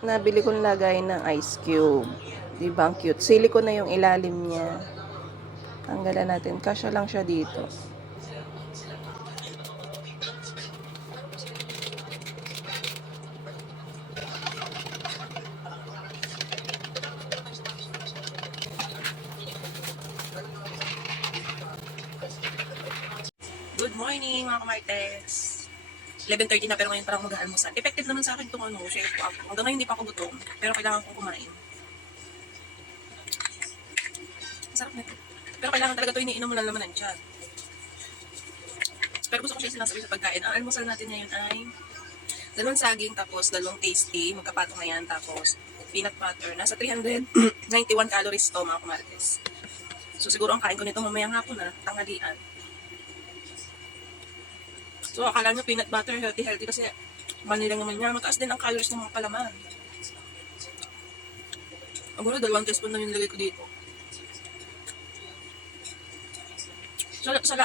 Nabili kong lagay ng ice cube. Diba ang cute? Silicone na yung ilalim niya. Tanggalan natin. Kasya lang siya dito. Good morning mga kamartes. 11:30 na pero ngayon parang mag-aalmusal. Effective naman sa akin itong chef ko. Hanggang ngayon hindi pa ako gutom. Pero kailangan kong kumain. Masarap na ito. Pero kailangan talaga ito iniinom mo lang naman ng tiyan. Pero gusto ko siya sinasabi sa pagkain. Ang almusal natin ngayon ay 2 saging tapos 2 tasty. Magkapatong na yan. Tapos peanut butter. Nasa 391 calories to mga kamartes. So siguro ang kain ko nito mamayang hapon na. Tanghalian. So, akala nyo peanut butter, healthy kasi manila naman niya. Mataas din ang calories ng mga palaman. Ang gulo, 2 teaspoon na yung lagay ko dito.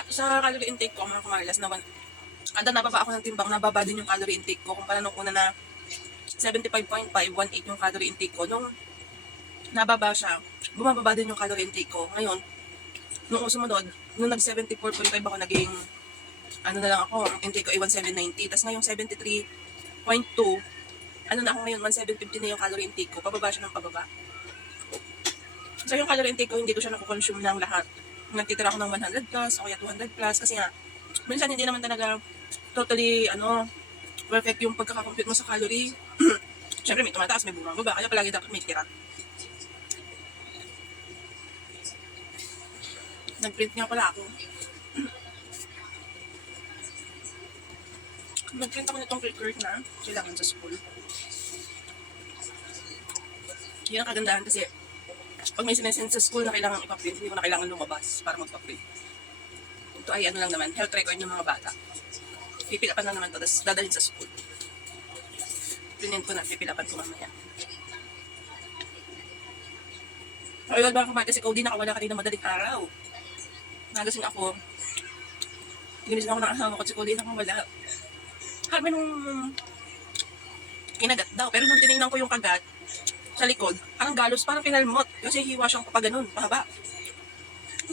Sa calorie intake ko, mga kumarlas, kada nababa ako ng timbang, nababa din yung calorie intake ko. Kumpara nung una na 75.5, 1.8 yung calorie intake ko. Nung nababa siya, bumababa din yung calorie intake ko. Ngayon, nung sumunod, nung nag 74.5 ako, naging ano na lang ako, ang intake ko ay 1790. Tapos ngayong 73.2, ano na ako ngayon, 1750 na yung calorie intake ko. Pababa siya ng pababa. So yung calorie intake ko, hindi ko siya nakukonsume ng lahat. Nagtitira ako ng 100 plus, o kaya 200 plus. Kasi nga, minsan hindi naman talaga totally, perfect yung pagkakakompute mo sa calorie. Siyempre may tumataas, may bumababa. Kaya palagi dapat may tira. Nag-print nga pala ako. Nag-print ako nitong clicker na kailangan sa school. Yun ang kagandahan kasi pag may sinesend sa school na kailangan ipaprint, hindi ko na kailangan lumabas para magpaprint. Ito ay ano lang naman, health record ng mga bata. Pipilapan lang naman ito, tapos dadalhin sa school. Printin ko na, pipilapan ko mamaya. Ayun, baka kumain si Cody nakawala kanina madaling araw. Nagasing ako. Ginising ako ng asawa ko si Cody nakawala. Harbi nung kinagat daw. Pero nung tinignan ko yung kagat sa likod, parang galos, parang pinalmot. Kasi hiwa siyang pa ganun, pahaba.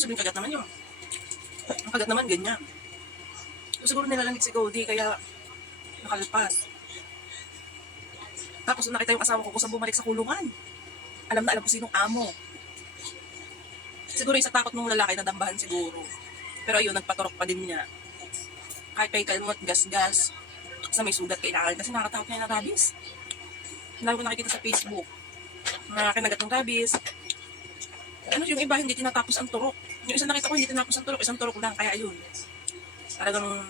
Sabihin kagat naman yun. Ang kagat naman ganyan. So, siguro nilalamig si Cody kaya nakalpas. Tapos nakita yung asawa ko kung saan bumalik sa kulungan. Alam na alam ko sinong amo. Siguro yung sa takot ng lalaki na dambahan siguro. Pero ayun, nagpaturok pa din niya. Kahit may kalmot, gas-gas. Sa may sugat kailangan kasi nakatawag niya ng rabies. Dami ko nakikita sa Facebook na kinagat ng rabies. Ano yung iba hindi tinatapos ang turok. Yung isa nakita ko hindi tinatapos ang turok, isang turok lang kaya ayun. Talagang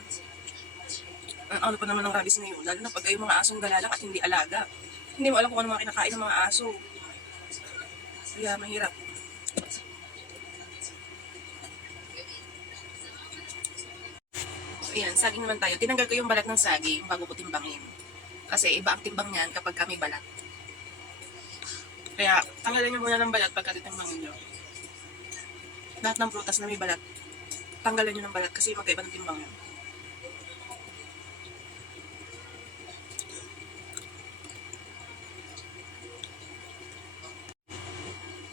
ano pa naman ng rabies ngayon, lalo na pag kayo mga asong galalak at hindi alaga. Hindi mo alam kung ano mga kinakain ng mga aso. Kaya mahirap. Ayan, saging naman tayo. Tinanggal ko yung balat ng saging bago ko timbangin. Kasi iba ang timbang niyan kapag kami balat. Kaya, tanggalin niyo muna ng balat pagka titimbangin niyo. Lahat ng prutas na may balat, tanggalin niyo ng balat kasi magkaiba ng timbang niyo.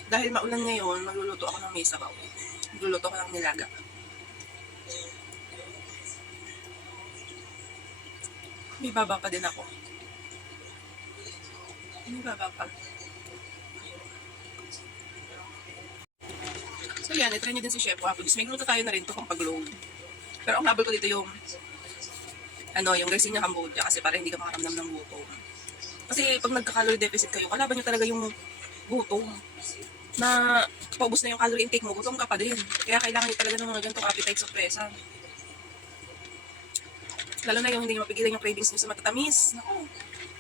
Dahil maulan ngayon, magluluto ako ng may sabaw. Magluluto ako ng nilaga. May baba pa din ako. May baba pa. So yan, itry niyo din si Chef Wapo. May gluto tayo na rin ito kung pag-load. Pero ang habol ko dito yung yung Garcinia Cambodia kasi para hindi ka makaramdam ng gutom. Kasi pag nagka-calorie deficit kayo, kalaban nyo talaga yung gutom. Na paubos na yung calorie intake mo, gutom ka pa din. Kaya kailangan nyo talaga ng mga ganitong appetite suppressant. Lalo na yung hindi nyo mapigilan yung cravings nyo sa matatamis. Naku,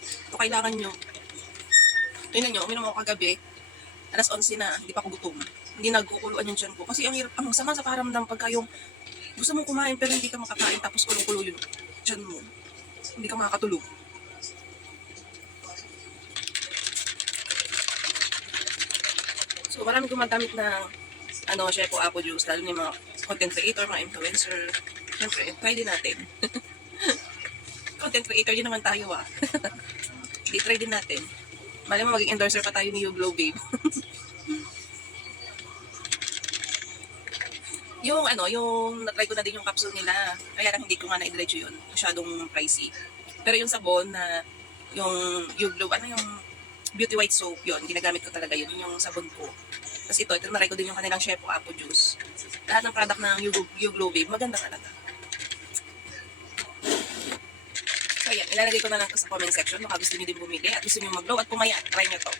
ito kailangan nyo. Tingnan nyo, uminom ako kagabi. Alas 11 na, hindi pa ako gutom. Hindi nagkukuluan yung tiyan ko. Kasi ang hirap, ang sama sa paramdam pagka yung gusto mong kumain pero hindi ka makakain tapos kulong-kulo yung tiyan mo. Hindi ka makakatulog. So marami gumagamit ng Chef Apple juice, lalo na yung mga content creator, mga influencer. Siyempre, try din natin. Content creator din naman tayo Di try din natin. Mali mo, maging endorser pa tayo ni You Glow, babe. yung na-try ko na din yung capsule nila. Kaya lang hindi ko nga na-diretso yun. Masyadong pricey. Pero yung sabon na, yung You Glow, yung Beauty White Soap, yun. Ginagamit ko talaga yun. Yung sabon ko. Tapos ito na-try ko din yung kanilang Shepo Apple Juice. Lahat ng product ng You Glow, babe, maganda talaga. So yan, ilalagay ko na lang sa comment section. Baka gusto niyo din bumili at gusto niyo mag-glow at pumayat. Try nyo to.